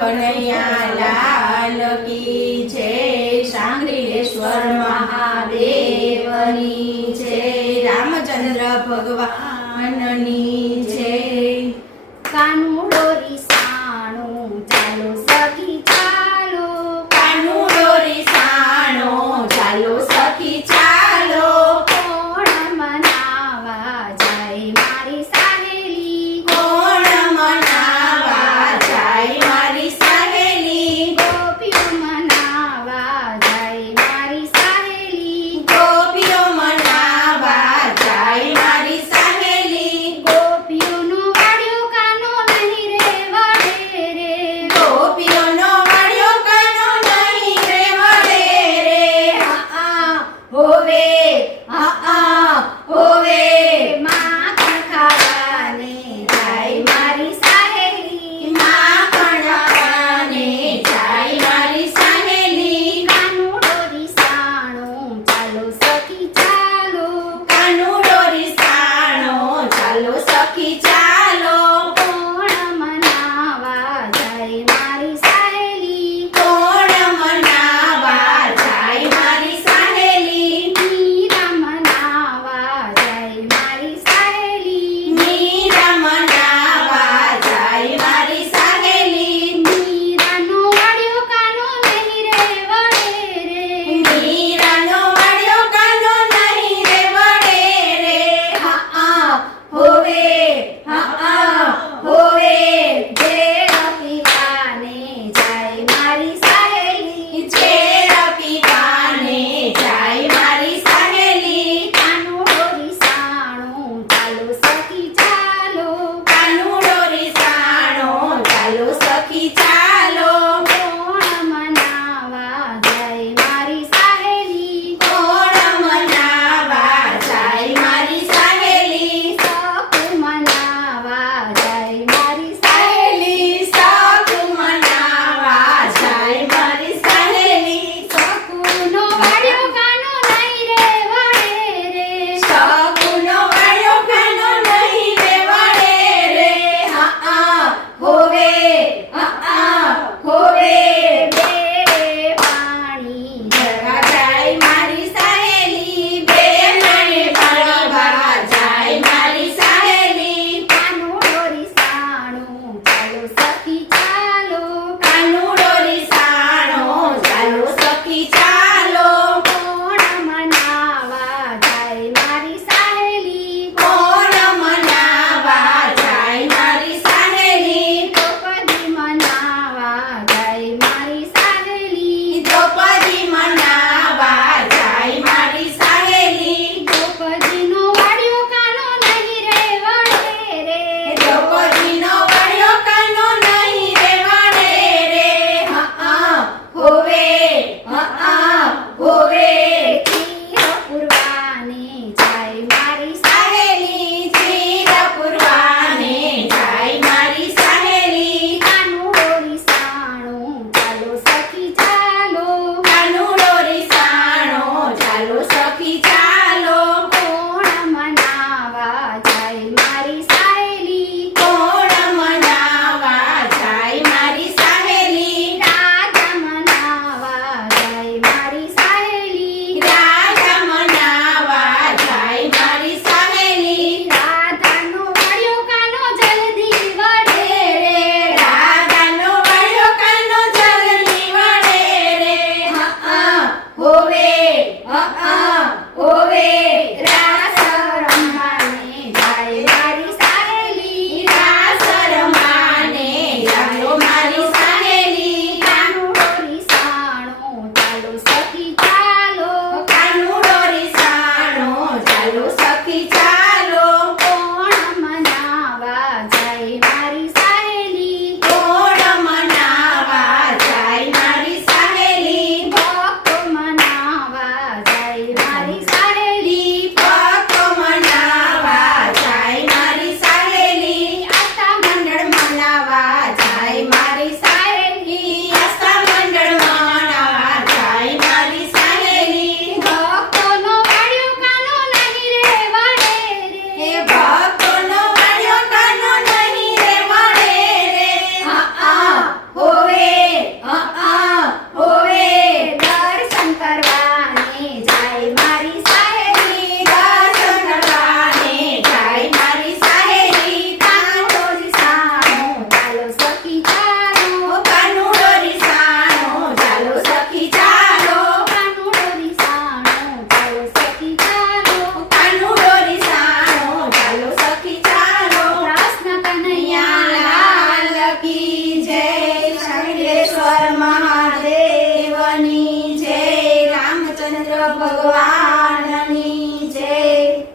કનૈયા લાલ કી જય, સાંગરીલેશ્વર મહાદેવની જય, રામચંદ્ર ભગવાનની જય. કાનુડો રીસાણો ચાલો સખી ચાલો, કાનુડો રીસાણો ચાલો સખી ચાલો, કોણ મનાવા જાય મારી સહેલી, કોણ મનાવા જાય મારી સહેલી, ગોપીઓ મનાવા જાય મારી સહેલી, ગોપીઓ મનાવા જાય મારી સહેલી, ગોપીઓનો વાડ્યો કાનો નહીં રે વડે રે, ગોપીઓનો વાળ્યો કાનો નહીં રે વળે રે. હા હોવે, હા હોવે, માખણ ખાવાને જાય મારી સહેલી, માખણ ખાવાને જાય મારી સહેલી, કાનુડો રીસાણો ચાલો સખી ચાલો, કાનુડો રીસાણો ચાલો સખી ચાલો, કોણ મનાવા જાય મારી સહેલી, કોણ મનાવા જાય મારી સહેલી, મીરા મનાવા જાય મારી સહેલી, મીરા મનાવા જાય મારી સહેલી, મીરાનો વાડ્યો કાનો નહીં રે વડે રે, મીરાનો વાળ્યો કાનો નહીં રે વળે રે. હા હોવે, હા હોવે, ઝેર પીવાને જાય મારી સહેલી, ઝેર પીવાને જાય મારી સહેલી, કાનુડો રીસાણો ચાલો સખી ચાલો, કાનુડો રીસાણો ચાલો સખી ચાલો.